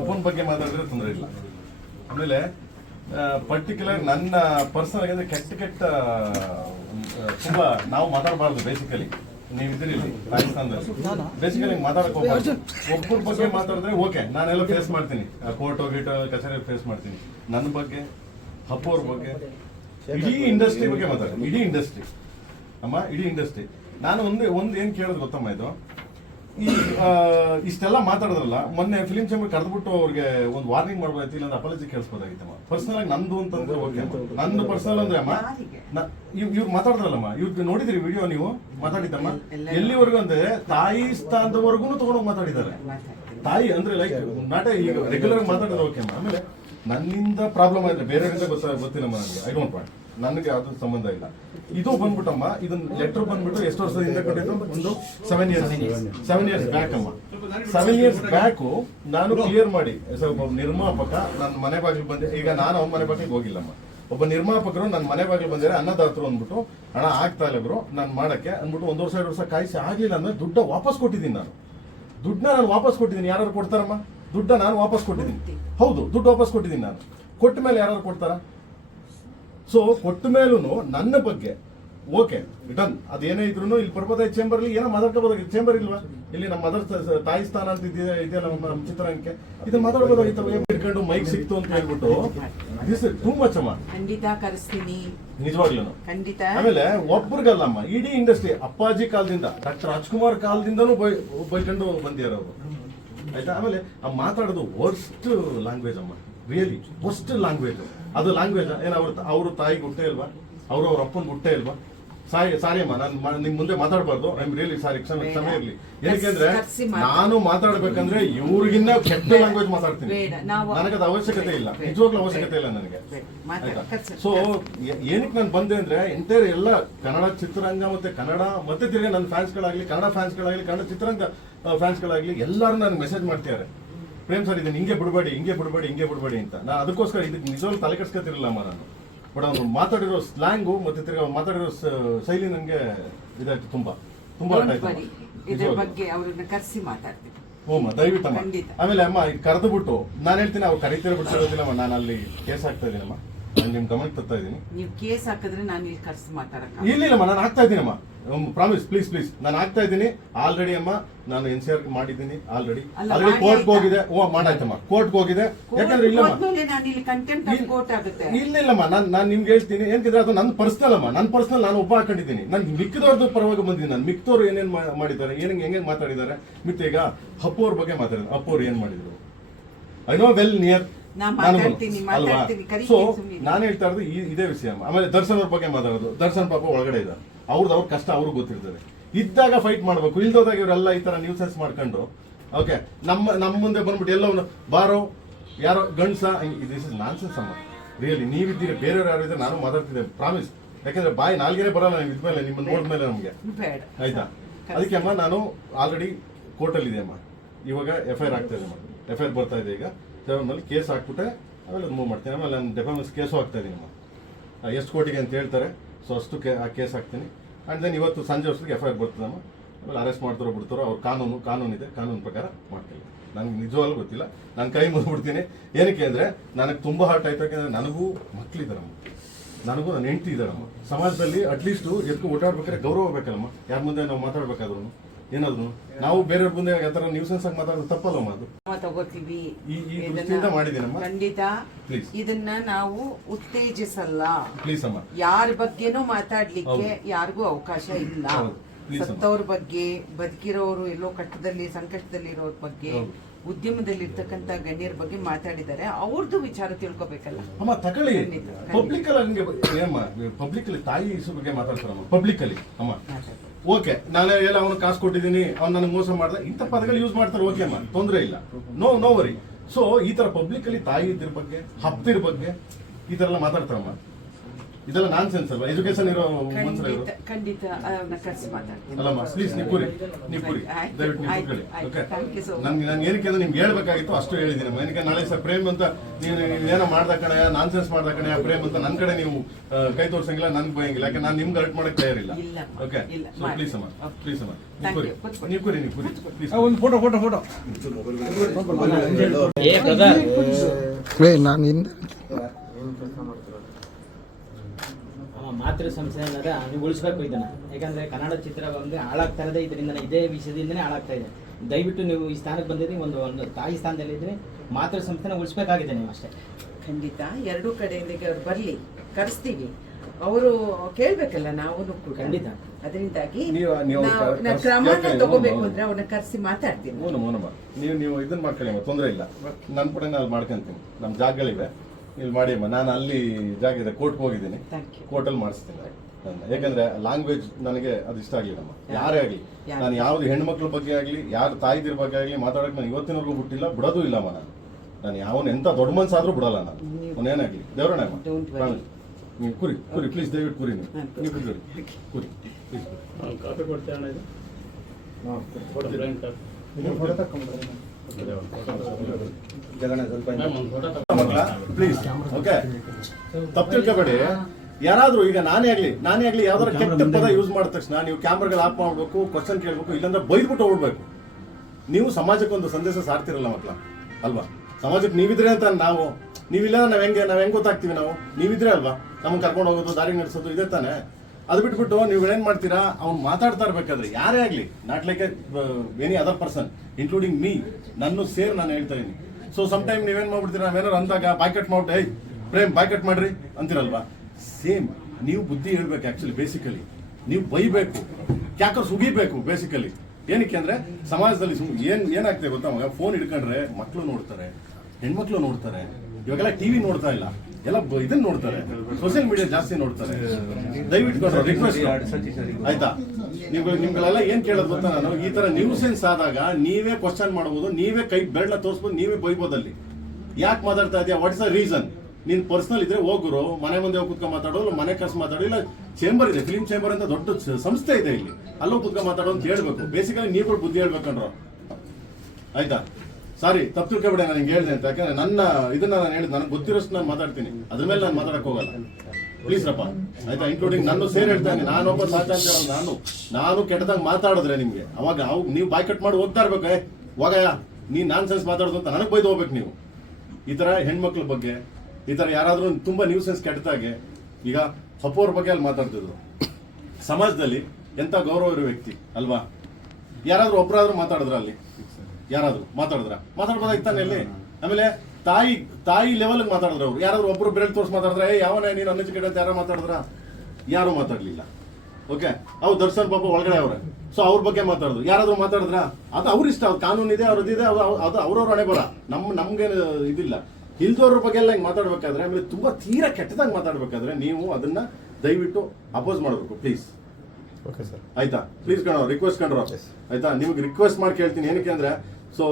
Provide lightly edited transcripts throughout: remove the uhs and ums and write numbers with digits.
ಒಬ್ಬನ ಬಗ್ಗೆ ಮಾತಾಡಿದ್ರೆ ತೊಂದರೆ ಇಲ್ಲ. ಆಮೇಲೆ ಪರ್ಟಿಕ್ಯುಲರ್ ನನ್ನ ಪರ್ಸನಲ್ ಅಂದ್ರೆ ಕೆಟ್ಟ ತುಂಬಾ ನಾವು ಮಾತಾಡಬಾರ್ದು. ಬೇಸಿಕಲಿ ನೀವಿದ್ದೀರಿ ಇಲ್ಲಿ ಪಾಕಿಸ್ತಾನದಲ್ಲಿ, ಬೇಸಿಕಲಿ ಮಾತಾಡಕ್ ಹೋಗ್ಬಾರ್ದು. ಒಬ್ಬರ ಬಗ್ಗೆ ಮಾತಾಡಿದ್ರೆ ಓಕೆ, ನಾನೆಲ್ಲ ಫೇಸ್ ಮಾಡ್ತೀನಿ, ಕೋರ್ಟ್ ಗೀಟೋ ಕಚೇರಿ ಫೇಸ್ ಮಾಡ್ತೀನಿ. ನನ್ನ ಬಗ್ಗೆ, ಅಪ್ಪು ಅವ್ರ ಬಗ್ಗೆ, ಇಡೀ ಇಂಡಸ್ಟ್ರಿ ಬಗ್ಗೆ ಮಾತಾಡ್ತೀನಿ. ಇಡೀ ಇಂಡಸ್ಟ್ರಿ ಅಮ್ಮ, ಇಡೀ ಇಂಡಸ್ಟ್ರಿ. ನಾನು ಒಂದು ಏನ್ ಕೇಳೋದು ಗೊತ್ತಮ್ಮ, ಇದು ಈ ಇಷ್ಟೆಲ್ಲ ಮಾತಾಡಿದ್ರಲ್ಲ, ಮೊನ್ನೆ ಫಿಲಿಂ ಚೇಂಬರ್ ಕರೆದ್ಬಿಟ್ಟು ಅವ್ರಿಗೆ ಒಂದು ವಾರ್ನಿಂಗ್ ಮಾಡ್ಬೋದಾಯ್ತು, ಇಲ್ಲ ಅಪಾಲಜಿ ಕೇಳಿಸ್ಬೋದಾಗಿತ್ತಮ್ಮ. ಪರ್ಸನಲ್ ಆಗಿ ನಂದು ಅಂತಂದ್ರೆ ಓಕೆ, ನಂದು ಪರ್ಸನಲ್ ಅಂದ್ರೆ ಅಮ್ಮ, ಇವ್ರು ಮಾತಾಡಿದ್ರಲ್ಲಮ್ಮ, ಇವ್ರಿಗೆ ನೋಡಿದ್ರಿ ವಿಡಿಯೋ ನೀವು ಮಾತಾಡಿದ್ದಮ್ಮ, ಎಲ್ಲಿವರೆಗೂ ಅಂದ್ರೆ ತಾಯಿ ಸ್ಥಾನದವರೆಗೂ ತಗೊಂಡೋಗಿ ಮಾತಾಡಿದ್ದಾರೆ. ತಾಯಿ ಅಂದ್ರೆ ಲೈಕ್ ನಾಟ ಈಗ ರೆಗ್ಯುಲರ್ ಮಾತಾಡೋದು ಓಕೆ ಅಮ್ಮ. ಆಮೇಲೆ ನನ್ನಿಂದ ಪ್ರಾಬ್ಲಮ್ ಆದ್ರೆ ಬೇರೆಯವರಿಂದ ಗೊತ್ತಿಲ್ಲಮ್ಮ ನನಗೆ, ಐ ಡೋಂಟ್ ವಾಂಟ್, ನನಗೆ ಅದು ಸಂಬಂಧ ಇಲ್ಲ. ಇದು ಬಂದ್ಬಿಟ್ಟಮ್ಮ, ಇದನ್ನ ಲೆಟರ್ ಬಂದ್ಬಿಟ್ಟು ಎಷ್ಟು ವರ್ಷದಿಂದ ಕೊಟ್ಟಿದ್ದು, ಒಂದು 7 ಇಯರ್ಸ್ ಬ್ಯಾಕ್ ಅಮ್ಮ. 7 ಇಯರ್ಸ್ ಬ್ಯಾಕ್ ನಾನು ಕ್ಲಿಯರ್ ಮಾಡಿ, ಒಬ್ಬ ನಿರ್ಮಾಪಕ ನನ್ನ ಮನೆ ಬಾಗಿಲು ಬಂದೆ. ಈಗ ನಾನು ಅವ್ನ ಮನೆ ಬಾಗಿಲಿಗೆ ಹೋಗಿಲ್ಲಮ್ಮ, ಒಬ್ಬ ನಿರ್ಮಾಪಕರು ನನ್ನ ಮನೆ ಬಾಗಿಲು ಬಂದಿದ್ದಾರೆ, ಅನ್ನದಾತರು ಅಂದ್ಬಿಟ್ಟು ಹಣ ಆಗ್ತಾ ಇಲ್ಲ ಬ್ರೋ ನಾನು ಮಾಡಕ್ಕೆ ಅಂದ್ಬಿಟ್ಟು 1 ವರ್ಷ ಕಾಯಿಸಿ ಆಗ್ಲಿಲ್ಲ ಅಂದ್ರೆ ದುಡ್ಡ ವಾಪಸ್ ಕೊಟ್ಟಿದ್ದೀನಿ. ನಾನು ವಾಪಸ್ ಕೊಟ್ಟಿದ್ದೀನಿ. ಯಾರು ಕೊಡ್ತಾರಮ್ಮ ದುಡ್ಡ? ನಾನು ವಾಪಸ್ ಕೊಟ್ಟಿದ್ದೀನಿ. ಹೌದು, ದುಡ್ಡು ವಾಪಸ್ ಕೊಟ್ಟಿದ್ದೀನಿ. ನಾನು ಕೊಟ್ಟ ಮೇಲೆ ಯಾರು ಕೊಡ್ತಾರ? ಸೊ ಕೊಟ್ಟ ಮೇಲೂ ನನ್ನ ಬಗ್ಗೆ ಓಕೆ ರಿಟರ್ನ್ ಅದೇನೇ ಇದ್ರು ಇಲ್ಲಿ ಪರ್ವತ ಚೇಂಬರ್ ಏನೋ ಮಾತಾಡ್ಕೋಬೋದಾಗಿತ್ತು. ಚೇಂಬರ್ ಇಲ್ವಾ ಇಲ್ಲಿ? ನಮ್ಮ ಮದರ್ ತಾಯಿ ಸ್ಥಾನ ಅಂತ ಇದೆಯಲ್ಲ ನಮ್ಮ ಚಿತ್ರಾಂಗಕ್ಕೆ, ಇದನ್ನ ಮಾತಾಡ್ಬೋದಾಗಿತ್ತು. ಹಿಡ್ಕೊಂಡು ಮೈಕ್ ಸಿಕ್ತು ಅಂತ ಹೇಳ್ಬಿಟ್ಟು ದಿಸ್ ಟೂ ಮಚ್ ಅಮ್ಮ. ಖಂಡಿತ ಕರೆಸ್ತೀನಿ, ನಿಜವಾಗ್ಲೂ ಖಂಡಿತ. ಆಮೇಲೆ ಒಬ್ರಿಗಲ್ಲಮ್ಮ, ಇಡೀ ಇಂಡಸ್ಟ್ರಿ ಅಪ್ಪಾಜಿ ಕಾಲದಿಂದ, ಡಾಕ್ಟರ್ ರಾಜ್ಕುಮಾರ್ ಕಾಲದಿಂದನೂ ಬೈಕೊಂಡು ಬಂದಿದ್ದಾರೆ ಅವರು, ಆಯ್ತಾ? ಆಮೇಲೆ ಆ ಮಾತಾಡೋದು ವರ್ಸ್ಟ್ ಲ್ಯಾಂಗ್ವೇಜ್ ಅಮ್ಮ, ರಿಯಲಿ ವರ್ಸ್ಟ್ ಲ್ಯಾಂಗ್ವೇಜ್. ಅದು ಲ್ಯಾಂಗ್ವೇಜ್ ಏನ್ ಅವ್ರ ತಾಯಿಗೆ ಹುಟ್ಟೆ ಇಲ್ವಾ? ಅವ್ರ ಅಪ್ಪನಿಗೆ ಹುಟ್ಟೆ ಇಲ್ವಾ? ಸಾರಿ ಅಮ್ಮ, ನಾನು ನಿಮ್ ಮುಂದೆ ಮಾತಾಡಬಾರ್ದು. ಐ ಆಮ್ ರಿಯಲಿ ಸಾರಿ, ಕ್ಷಮೆ ಇರ್ಲಿ. ಏನಕ್ಕೆ ನಾನು ಮಾತಾಡ್ಬೇಕಂದ್ರೆ ಇವ್ರಿಗಿನ್ನ ಕೆಟ್ಟ ಲ್ಯಾಂಗ್ವೇಜ್ ಮಾತಾಡ್ತೀನಿ. ನನಗದು ಅವಶ್ಯಕತೆ ಇಲ್ಲ, ನಿಜವಾಗ್ಲೂ ಅವಶ್ಯಕತೆ ಇಲ್ಲ ನನಗೆ, ಆಯ್ತಾ? ಸೊ ಏನಕ್ಕೆ ನಾನು ಬಂದೆ ಅಂದ್ರೆ ಎಂಟೈರ್ ಎಲ್ಲ ಕನ್ನಡ ಚಿತ್ರರಂಗ ಮತ್ತೆ ಕನ್ನಡ ಮತ್ತೆ ತಿರ್ಗಿ ನನ್ನ ಫ್ಯಾನ್ಸ್ಗಳಾಗ್ಲಿ, ಕನ್ನಡ ಫ್ಯಾನ್ಸ್ಗಳಾಗ್ಲಿ, ಕನ್ನಡ ಚಿತ್ರರಂಗ ಫ್ಯಾನ್ಸ್ಗಳಾಗ್ಲಿ ಎಲ್ಲರೂ ನನಗೆ ಮೆಸೇಜ್ ಮಾಡ್ತಿದ್ದಾರೆ, ಪ್ರೇಮ್ ಸರ್ ಇದನ್ನ ಹಿಂಗೆ ಬಿಡಬೇಡಿ ಅಂತ. ನಾ ಅದಕ್ಕೋಸ್ಕರ ಇದಕ್ಕೆ ನಿಜವಾಗ್ಲೂ ತಲೆ ಕೆಡ್ಸ್ಕೊತಿರಲಿಲ್ಲಮ್ಮ ನಾನು. ಬಟ್ ಅವನು ಮಾತಾಡಿರೋ ಸ್ಲ್ಯಾಂಗು ಮತ್ತೆ ತಿರ್ಗಿ ಅವ್ನು ಮಾತಾಡಿರೋ ಶೈಲಿ ನನಗೆ ಇದಾಯ್ತು, ತುಂಬಾ ಇದ್ರ ಬಗ್ಗೆ ಅವ್ರನ್ನ ಕರೆಸಿ ಮಾತಾಡ್ತೀನಿ. ಓಮ್ಮ ದಯವಿಟ್ಟಮ್ಮ. ಆಮೇಲೆ ಅಮ್ಮ ಇದು ಕರೆದು ಬಿಟ್ಟು ನಾನು ಹೇಳ್ತೀನಿ, ಅವ್ರು ಕರಿತೀರ ಬಿಡ್ತಿರೋದಿಲ್ಲಮ್ಮ, ನಾನು ಅಲ್ಲಿ ಕೇಸ್ ಹಾಕ್ತಾ ಇದೀನಮ್ಮ, ನಾನು ನಿಮ್ ಗಮನಕ್ಕೆ ತರ್ತಾ ಇದೀನಿ. ನೀವು ಕೇಸ್ ಹಾಕಿದ್ರೆ ನಾನು ಇಲ್ಲಿ ಕರೆಸಿ ಮಾತಾಡಕ ಇಲ್ಲಮ್ಮ, ನಾನು ಹಾಕ್ತಾ ಇದ್ದೀನಮ್ಮ, ಪ್ರಾಮಿಸ್ ಪ್ಲೀಸ್ ನಾನು ಹಾಕ್ತಾ ಇದ್ದೀನಿ. ಆಲ್ರೆಡಿ ಅಮ್ಮ ನಾನು NCR ಮಾಡಿದ್ದೀನಿ, ಆಲ್ರೆಡಿ ಕೋರ್ಟ್ ಹೋಗಿದೆ. ಮಾಡಾಯ್ತಮ್ಮ, ಕೋರ್ಟ್ ಹೋಗಿದೆ. ಯಾಕಂದ್ರೆ ಇಲ್ಲಮ್ಮ, ನಾನು ನಿಮ್ಗೆ ಹೇಳ್ತೀನಿ, ಏನಂದ್ರೆ ಅದು ನನ್ನ ಪರ್ಸನಲ್ ಅಮ್ಮ, ನನ್ನ ಪರ್ಸನಲ್ ನಾನು ಒಬ್ಬ ಹಾಕೊಂಡಿದ್ದೀನಿ. ನನ್ಗೆ ಮಿಕ್ಕದವ್ರದ್ದು ಪರವಾಗಿ ಬಂದಿದ್ದೀನಿ. ನಾನು ಮಿಕ್ಕದವ್ರು ಏನೇನ್ ಮಾಡಿದ್ದಾರೆ, ಹೆಂಗೆ ಮಾತಾಡಿದ್ದಾರೆ. ಮತ್ತೆ ಈಗ ಅಪ್ಪು ಅವ್ರ ಬಗ್ಗೆ ಮಾತಾಡಿದ್ರು, ಅಪ್ಪು ಅವ್ರು ಏನ್ ಮಾಡಿದ್ರು ಐ ನೋ ವೆಲ್ ನಿಯರ್ ಅಲ್ವಾ? ಸೊ ನಾನು ಹೇಳ್ತಾ ಇರೋದು ಇದೇ ವಿಷಯ. ಆಮೇಲೆ ದರ್ಶನ್ ಅವ್ರ ಬಗ್ಗೆ ಮಾತಾಡೋದು, ದರ್ಶನ್ ಪಾಪ ಒಳಗಡೆ ಇದ್ದಾರೆ, ಅವ್ರ ಕಷ್ಟ ಅವ್ರಿಗೆ ಗೊತ್ತಿರ್ತದೆ. ಇದ್ದಾಗ ಫೈಟ್ ಮಾಡ್ಬೇಕು, ಇಲ್ದೋದಾಗ ಇವರೆಲ್ಲ ಈ ತರ ನ್ಯೂಸೆನ್ಸ್ ಮಾಡ್ಕೊಂಡು ಓಕೆ ನಮ್ಮ ಮುಂದೆ ಬಂದ್ಬಿಟ್ಟು ಎಲ್ಲವನ್ನ ಬಾರೋ ಯಾರೋ ಗಂಡ್ಸ, ದಿಸ್ ಇಸ್ ನಾನ್ಸೆನ್ಸ್ ಅಮ್ಮ. ರಿಯಲಿ ನೀವಿದ್ದೀರಿ, ಬೇರೆಯವ್ರು ಯಾರು ಇದ್ರೆ ನಾನು ಮಾತಾಡ್ತಿದ್ದೆ, ಪ್ರಾಮಿಸ್. ಯಾಕಂದ್ರೆ ಬಾಯಿ ನಾಲ್ಗೆನೆ ಬರಲ್ಲ ನೀವು ಇದ್ಮೇಲೆ, ನಿಮ್ಮನ್ನ ನೋಡಿದ್ಮೇಲೆ ನಮ್ಗೆ, ಆಯ್ತಾ? ಅದಕ್ಕೆ ಅಮ್ಮ ನಾನು ಆಲ್ರೆಡಿ ಕೋರ್ಟಲ್ಲಿ ಇದೆ ಅಮ್ಮ, ಇವಾಗ FIR ಆಗ್ತಾ ಇದೆ ಅಮ್ಮ, FIR ಬರ್ತಾ ಇದೆ. ಈಗ 7 ಕೇಸ್ ಹಾಕ್ಬಿಟ್ಟೆ, ಆಮೇಲೆ ಮೂವ್ ಮಾಡ್ತೀನಿ. ಆಮೇಲೆ ನಾನು ಡೆಫಾಮೆನ್ಸ್ ಕೇಸು ಹಾಕ್ತಾ ಇದೀನಿ ಅಮ್ಮ. ಎಷ್ಟು ಕೋಟಿಗೆ ಅಂತ ಹೇಳ್ತಾರೆ, ಸೊ ಅಷ್ಟು ಆ ಕೇಸ್ ಹಾಕ್ತೀನಿ. ಆ್ಯಂಡ್ ದೆನ್ ಇವತ್ತು ಸಂಜೆ ಅಷ್ಟೊತ್ತಿಗೆ FIR ಬರ್ತದಮ್ಮ. ಆಮೇಲೆ ಅರೆಸ್ಟ್ ಮಾಡ್ತಾರೋ ಬಿಡ್ತಾರೋ ಅವ್ರ ಕಾನೂನು ಇದೆ, ಕಾನೂನು ಪ್ರಕಾರ ಮಾಡ್ತೀನಿ. ನನಗೆ ನಿಜವಾಗ್ಲೂ ಗೊತ್ತಿಲ್ಲ, ನಾನು ಕೈ ಮುಗಿದ್ಬಿಡ್ತೀನಿ. ಏನಕ್ಕೆ ಅಂದರೆ ನನಗೆ ತುಂಬ ಹಾರ್ಟ್ ಆಯ್ತು. ಯಾಕೆಂದರೆ ನನಗೂ ಮಕ್ಕಳಿದ್ದಾರಮ್ಮ, ನನಗೂ ನನ್ನ ಹೆಂಡತಿ ಇದ್ದಾರಮ್ಮ. ಸಮಾಜದಲ್ಲಿ ಅಟ್ಲೀಸ್ಟ್ ಎದ್ದು ಓಡಾಡ್ಬೇಕಾದ್ರೆ ಗೌರವ ಬೇಕಲ್ಲಮ್ಮ, ಯಾರ ಮುಂದೆ ನಾವು ಮಾತಾಡ್ಬೇಕಾದ್ರು ಏನಾದ್ರು ನಾವು ಬೇರೆಯವ್ರ ಮುಂದೆ ಯಾವ ತರ ನ್ಯೂಸೆನ್ಸ್ ಆಗಿ ಮಾತಾಡೋದು ತಪ್ಪಲ್ಲಮ್ಮ. ಅದು ತಗೋತೀವಿ, ಮಾಡಿದ್ದೀನಮ್ಮ. ಖಂಡಿತ ಪ್ಲೀಸ್ ಇದನ್ನ ನಾವು ಉತ್ತೇಜಿಸಲ್ಲ. ಪ್ಲೀಸ್ ಅಮ್ಮ, ಯಾರ ಬಗ್ಗೆನೂ ಮಾತಾಡ್ಲಿಕ್ಕೆ ಯಾರಿಗೂ ಅವಕಾಶ ಇಲ್ಲ. ಸತ್ತವ್ರ ಬಗ್ಗೆ, ಬದುಕಿರೋರು ಎಲ್ಲೋ ಕಷ್ಟದಲ್ಲಿ ಸಂಕಷ್ಟದಲ್ಲಿ ಇರೋರ ಬಗ್ಗೆ, ಉದ್ಯಮದಲ್ಲಿ ಇರ್ತಕ್ಕಂಥ ಗಣ್ಯರ ಬಗ್ಗೆ ಮಾತಾಡಿದ್ದಾರೆ. ಅವ್ರದ್ದು ವಿಚಾರ ತಿಳ್ಕೊಬೇಕಲ್ಲ ಅಮ್ಮ. ತಗೊಳ್ಳಿ, ಪಬ್ಲಿಕ್ ಅಲ್ಲಿ ಪಬ್ಲಿಕ್ ಅಲ್ಲಿ ತಾಯಿ ಇಸು ಬಗ್ಗೆ ಮಾತಾಡ್ತಾರಮ್ಮ, ಪಬ್ಲಿಕ್ ಅಲ್ಲಿ ಅಮ್ಮ. ಓಕೆ, ನಾನು ಎಲ್ಲ ಅವನು ಕಾಸು ಕೊಟ್ಟಿದ್ದೀನಿ, ಅವ್ನು ನನಗೆ ಮೋಸ ಮಾಡ್ದ, ಇಂಥ ಪದಗಳು ಯೂಸ್ ಮಾಡ್ತಾರೆ. ಓಕೆ ಅಮ್ಮ, ತೊಂದರೆ ಇಲ್ಲ, ನೋ ವರಿ. ಸೊ ಈ ತರ ಪಬ್ಲಿಕ್ ಅಲ್ಲಿ ತಾಯಿ ಇದ್ರ ಬಗ್ಗೆ, ಹಬ್ಬದಿರ ಬಗ್ಗೆ ಈ ತರ ಎಲ್ಲ ಮಾತಾಡ್ತಾರಮ್ಮ. ಇದೆಲ್ಲ ನಾನ್ ಸೆನ್ಸ್ ಅಲ್ವಾ? ಎಜುಕೇಶನ್ ಇರೋ ಮನ್ಸರ ಇವರು. ಖಂಡಿತ ಅವ್ರನ್ನ ಕರೆಸಿ ಮಾತಾಡ್ತೀನಿ. ಅಲ್ಲಮ್ಮ ಪ್ಲೀಸ್ ನೀವು ಕೂರಿ ಆಯ್ತು, ದಯವಿಟ್ಟು ನೀವು ಆಯ್ತು, ಕೂತ್ಕೊಳ್ಳಿ. ಆಯ್ತು. Okay, Thank you so much. ನನ್ಗೆ ಏನಕ್ಕೆ ಅಂದ್ರೆ ನಿಮ್ಗೆ ಹೇಳ್ಬೇಕಾಗಿತ್ತು ಅಷ್ಟು ಹೇಳಿದ್ದೀನಿ. ಏನಕ್ಕೆ ನಾಳೆ ಸರ್ ಪ್ರೇಮ್ ಅಂತ ನೀವೇನೋ ಮಾಡ್ದ ಕಣೆ, ನಾನ್ ಸೆನ್ಸ್ ಮಾಡ್ದ ಕಣೆ ಪ್ರೇಮ್ ಅಂತ ನನ್ನ ಕಡೆ ನೀವು ಕೈ ತೋರ್ಸಂಗಿಲ್ಲ, ನನ್ಗೆ ಬಯಂಗಿಲ್ಲ. ಯಾಕೆ ನಾನು ನಿಮ್ಗೆ ಹರ್ಟ್ ಮಾಡಕ್ ತಯಾರಿಲ್ಲ. ಓಕೆ, ಪ್ಲೀಸ್ ಅಮ್ಮ, ಪ್ಲೀಸ್ ಅಮ್ಮ ನೀವು ಕೂರಿ ಪ್ಲೀಸ್. ಒಂದು ಫೋಟೋ ನಾನು ಮಾತೃ ಸಂಸ್ಥೆ ಅನ್ನೋದ ನೀವು ಉಳಿಸ್ಬೇಕು ಇದನ್ನ. ಯಾಕಂದ್ರೆ ಕನ್ನಡ ಚಿತ್ರರಂಗ ಹಾಳಾಗ್ತಾ ಇರೋದೇ ಇದರಿಂದ, ಇದೇ ವಿಷಯದಿಂದನೇ ಹಾಳಾಗ್ತಾ ಇದೆ. ದಯವಿಟ್ಟು ನೀವು ಈ ಸ್ಥಾನಕ್ಕೆ ಬಂದಿದ್ದೀರಿ, ಒಂದು ತಾಯಿ ಸ್ಥಾನದಲ್ಲಿ ಇದ್ರೆ ಮಾತೃ ಸಂಸ್ಥೆನ ಉಳಿಸ್ಬೇಕಾಗಿದೆ ನೀವು ಅಷ್ಟೇ. ಖಂಡಿತ ಎರಡೂ ಕಡೆಯಿಂದ ಅವ್ರು ಬರ್ಲಿ, ಕರೆಸ್ತೀವಿ. ಅವರು ಕೇಳ್ಬೇಕಲ್ಲ ನಾವು ಕೂಡ. ಖಂಡಿತ. ಅದರಿಂದಾಗಿ ನೀವು ಕ್ರಮನ ತಗೋಬೇಕು ಅಂದ್ರೆ ಅವ್ರನ್ನ ಕರೆಸಿ ಮಾತಾಡ್ತೀನಿ. ಮೋನಮ್ಮ ನೀವು ಇದನ್ನ ಮಾಡ್ಕೊಳ್ಳಿ ಅಮ್ಮ, ತೊಂದರೆ ಇಲ್ಲ. ನನ್ನ ಕೂಡ ನಾನು ಮಾಡ್ಕೊಂತೀನಿ. ನಮ್ಮ ಜಾಗಗಳಿವೆ, ಇಲ್ಲಿ ಮಾಡಿ ಅಮ್ಮ. ನಾನು ಅಲ್ಲಿ ಜಾಗ ಇದೆ, ಕೋರ್ಟ್ಗೆ ಹೋಗಿದ್ದೀನಿ, ಕೋರ್ಟಲ್ಲಿ ಮಾಡಿಸ್ತೀನಿ. ಯಾಕಂದ್ರೆ ಲ್ಯಾಂಗ್ವೇಜ್ ನನಗೆ ಅದು ಇಷ್ಟ ಆಗ್ಲಿಲ್ಲಮ್ಮ. ಯಾರೇ ಆಗಲಿ, ನಾನು ಯಾವ್ದು ಹೆಣ್ಮಕ್ಳ ಬಗ್ಗೆ ಆಗಲಿ, ಯಾರು ತಾಯಿದಿರ ಬಗ್ಗೆ ಆಗಲಿ ಮಾತಾಡೋಕೆ ನಾನು ಇವತ್ತಿನವರೆಗೂ ಬಿಟ್ಟಿಲ್ಲ, ಬಿಡೋದು ಇಲ್ಲಮ್ಮ. ನಾನು ಯಾವನ್ ಎಂತ ದೊಡ್ಡ ಮನ್ಸಾದ್ರೂ ಬಿಡಲ್ಲ ನಾನು. ಅವನೇನಾಗ್ಲಿ ದೇವರಣ್ಣ ಅಮ್ಮ, ನೀವು ಕುರಿ ಪ್ಲೀಸ್, ದಯವಿಟ್ಟು ಕುರಿ. ನೀವು ಕುರಿ ಪ್ಲೀಸ್. ಓಕೆ, ತಪ್ಪು ತಿಳ್ಕೊಬೇಡಿ. ಯಾರಾದ್ರೂ ಈಗ ನಾನೇ ಆಗ್ಲಿ ಯಾವ್ದಾದ್ರು ಕೆಟ್ಟ ಪದ ಯೂಸ್ ಮಾಡಿದ ತಕ್ಷಣ ನೀವು ಕ್ಯಾಮ್ರಾಗಳು ಆಫ್ ಮಾಡ್ಬೇಕು, ಕ್ವಶನ್ ಕೇಳ್ಬೇಕು, ಇಲ್ಲಾಂದ್ರೆ ಬೈದ್ಬಿಟ್ಟು ಹೋಗ್ಬೇಕು. ನೀವು ಸಮಾಜಕ್ಕೆ ಒಂದು ಸಂದೇಶ ಸಾರ್ತಿರಲ್ಲ ಮಕ್ಳ ಅಲ್ವಾ? ಸಮಾಜಕ್ಕೆ ನೀವಿದ್ರೆ ಅಂತ ನೀವಿಲ್ಲ ನಾವ್ ಹೆಂಗ್ ಗೊತ್ತಾಗ್ತೀವಿ? ನೀವಿದ್ರೆ ಅಲ್ವಾ ನಮ್ಗೆ ಕರ್ಕೊಂಡು ಹೋಗೋದು, ದಾರಿ ನಡೆಸೋದು, ಇದೆ ತಾನೆ. ಅದು ಬಿಟ್ಬಿಟ್ಟು ನೀವು ಏನ್ ಮಾಡ್ತೀರಾ? ಅವ್ನು ಮಾತಾಡ್ತಾ ಇರ್ಬೇಕಾದ್ರೆ ಯಾರೇ ಆಗ್ಲಿ, not like any other person including me, ನನ್ನ ಸೇರ್ ನಾನು ಹೇಳ್ತಾ ಇದೀನಿ. ಸೊ ಸಮ್ ಟೈಮ್ ನೀವೇನ್ ಮಾಡ್ಬಿಡ್ತೀರಾ? ನಾವೇನಾರು ಅಂದಾಗ ಬಾಯ್ಕಟ್ ಮಾಡ್ಬಿಟ್ಟು ಪ್ರೇಮ್ ಬಾಯ್ಕಟ್ ಮಾಡ್ರಿ ಅಂತಿರಲ್ವಾ? ಸೇಮ್ ನೀವು ಬುದ್ಧಿ ಹೇಳ್ಬೇಕು. ಆಕ್ಚುಲಿ ಬೇಸಿಕಲಿ ನೀವು ಬೈಬೇಕು, ಕ್ಯಾಕರ್ ಸುಗಿಬೇಕು ಬೇಸಿಕಲಿ. ಏನಕ್ಕೆ ಅಂದ್ರೆ ಸಮಾಜದಲ್ಲಿ ಏನಾಗ್ತದೆ ಗೊತ್ತಾ ಮಗ? ಫೋನ್ ಹಿಡ್ಕೊಂಡ್ರೆ ಮಕ್ಕಳು ನೋಡ್ತಾರೆ, ಹೆಣ್ಮಕ್ಳು ನೋಡ್ತಾರೆ. ಇವಾಗೆಲ್ಲ ಟಿವಿ ನೋಡ್ತಾ ಇಲ್ಲ, ಎಲ್ಲ ಇದನ್ನ ನೋಡ್ತಾರೆ, ಸೋಷಿಯಲ್ ಮೀಡಿಯಾ ಜಾಸ್ತಿ ನೋಡ್ತಾರೆ. ದಯವಿಟ್ಟು ರಿಕ್ವೆಸ್ಟ್ ಆಯ್ತಾ? ನಿಮ್ಗಳೆಲ್ಲ ಏನ್ ಕೇಳೋದು ಗೊತ್ತಾ? ನಾನು ಈ ತರ ನ್ಯೂಸೆನ್ಸ್ ಆದಾಗ ನೀವೇ ಕ್ವಶನ್ ಮಾಡಬಹುದು, ನೀವೇ ಕೈ ಬೆರಳ ತೋರಿಸಬಹುದು, ನೀವೇ ಬೈಬೋದಲ್ಲಿ. ಯಾಕೆ ಮಾತಾಡ್ತಾ ಇದೆಯಾ? What is the reason? ನೀನ್ ಪರ್ಸನಲ್ ಇದ್ರೆ ಹೋಗುರು, ಮನೆ ಮುಂದೆ ಹೋಗಿ ಕುತ್ಕೊಂಡು ಮಾತಾಡೋದು, ಮನೆ ಕರ್ಸ್ ಮಾತಾಡೋ, ಇಲ್ಲ ಚೇಂಬರ್ ಇದೆ, ಫಿಲ್ಮ್ ಚೇಂಬರ್ ಅಂತ ದೊಡ್ಡ ಸಂಸ್ಥೆ ಇದೆ ಇಲ್ಲಿ, ಅಲ್ಲೋ ಕುತ್ಕೊಂಡು ಮಾತಾಡೋ ಅಂತ ಹೇಳ್ಬೇಕು. ಬೇಸಿಕಲಿ ನೀವುಗಳು ಬುದ್ಧಿ ಹೇಳ್ಬೇಕಂಡ್ರು ಆಯ್ತಾ? ಸಾರಿ, ತಪ್ಪು ತಿಳ್ಕೊಬೇಡ, ನಾನು ಹಿಂಗೆ ಹೇಳಿದೆ ಅಂತ. ಯಾಕಂದ್ರೆ ನನ್ನ ಇದನ್ನ ನಾನು ಹೇಳಿದ್ ನನಗೆ ಗೊತ್ತಿರೋಷ್ಟು ನಾನು ಮಾತಾಡ್ತೀನಿ, ಅದ್ರ ಮೇಲೆ ನಾನು ಮಾತಾಡಕ್ ಹೋಗಲ್ಲ. ಪ್ಲೀಸ್ ರಪ್ಪ ಆಯ್ತಾ? ಇನ್ಕ್ಲೂಡಿಂಗ್ ನನ್ನ ಸೇರ್ ಹೇಳ್ತಾ ಇದ್ದೀನಿ. ನಾನೊಬ್ಬ ಸಾಚ ಅಂತ ಹೇಳೋದು. ನಾನು ಕೆಟ್ಟದಾಗ ಮಾತಾಡಿದ್ರೆ ನಿಮ್ಗೆ ಅವಾಗ ನೀವು ಬಾಯ್ ಕಟ್ ಮಾಡಿ ಹೋಗ್ತಾ ಇರ್ಬೇಕು. ಹೋಗಯ್ಯ ನೀನ್ ನಾನ್ ಸೆನ್ಸ್ ಮಾತಾಡೋದು ಅಂತ ನನಗೆ ಬೈದು ಹೋಗ್ಬೇಕು ನೀವು. ಈ ತರ ಹೆಣ್ಮಕ್ಳ ಬಗ್ಗೆ ಈ ತರ ಯಾರಾದ್ರೂ ತುಂಬಾ ನ್ಯೂಸ್ ಸೆನ್ಸ್ ಕೆಟ್ಟದಾಗೆ, ಈಗ ಅಪ್ಪೋರ್ ಬಗ್ಗೆ ಅಲ್ಲಿ ಮಾತಾಡ್ತಿದ್ರು. ಸಮಾಜದಲ್ಲಿ ಎಂತ ಗೌರವ ಇರೋ ವ್ಯಕ್ತಿ ಅಲ್ವಾ? ಯಾರಾದ್ರೂ ಒಬ್ಬರಾದ್ರೂ ಮಾತಾಡಿದ್ರ ಅಲ್ಲಿ? ಯಾರಾದ್ರೂ ಮಾತಾಡ್ಬೋದಾಗಿತ್ತಾನೆ ಅಲ್ಲಿ? ಆಮೇಲೆ ತಾಯಿ ಲೆವೆಲ್ ಮಾತಾಡಿದ್ರ ಅವ್ರು? ಯಾರಾದ್ರೂ ಒಬ್ರು ಬೆರಳು ತೋರಿಸಿ ಮಾತಾಡಿದ್ರೆ ಯಾವನೇ ನೀನು ಅನ್ಎಜುಕೇಟೆಡ್ ಅಂತ ಯಾರೋ ಮಾತಾಡಿದ್ರ? ಯಾರು ಮಾತಾಡ್ಲಿಲ್ಲ. ಓಕೆ, ಅವ್ರು ದರ್ಶನ್ ಪಾಪ ಒಳಗಡೆ ಅವ್ರೆ, ಸೊ ಅವ್ರ ಬಗ್ಗೆ ಮಾತಾಡಿದ್ರು. ಯಾರಾದ್ರೂ ಮಾತಾಡಿದ್ರ? ಅದು ಅವ್ರ ಇಷ್ಟ, ಅವ್ರ ಕಾನೂನು ಇದೆ, ಅವ್ರದ್ದಿದೆ, ಅದು ಅವ್ರವ್ರ ಹಣೆ ಬರ. ನಮ್ಗೆ ಇದಿಲ್ಲ. ಇಲ್ದವ್ರ ಬಗ್ಗೆ ಎಲ್ಲ ಹಿಂಗೆ ಮಾತಾಡ್ಬೇಕಾದ್ರೆ, ಆಮೇಲೆ ತುಂಬಾ ತೀರಾ ಕೆಟ್ಟದಾಗಿ ಮಾತಾಡ್ಬೇಕಾದ್ರೆ ನೀವು ಅದನ್ನ ದಯವಿಟ್ಟು ಅಪೋಸ್ ಮಾಡಬೇಕು ಪ್ಲೀಸ್. ಆಯ್ತಾ? ಪ್ಲೀಸ್ ಕಣೋ, ರಿಕ್ವೆಸ್ಟ್ ಕಣ್ರೋ ಆಯ್ತಾ? ನಿಮ್ಗೆ ರಿಕ್ವೆಸ್ಟ್ ಮಾಡಿ ಕೇಳ್ತೀನಿ. ಏನಕ್ಕೆ ಅಂದ್ರೆ, ಸೊ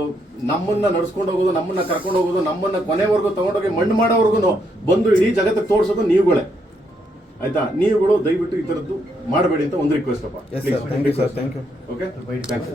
ನಮ್ಮನ್ನ ನಡ್ಸ್ಕೊಂಡು ಹೋಗೋದು, ನಮ್ಮನ್ನ ಕರ್ಕೊಂಡು ಹೋಗೋದು, ನಮ್ಮನ್ನ ಕೊನೆವರೆಗೂ ತಗೊಂಡೋಗಿ ಮಣ್ಣು ಮಾಡೋವರೆಗೂ ಬಂದು ಇಡೀ ಜಗತ್ತಿಗೆ ತೋರಿಸೋದು ನೀವುಗಳೇ. ಆಯ್ತಾ? ನೀವುಗಳು ದಯವಿಟ್ಟು ಈ ತರದ್ದು ಮಾಡಬೇಡಿ ಅಂತ ಒಂದು ರಿಕ್ವೆಸ್ಟ್ ಅಪ್ಪ. Okay, thank you.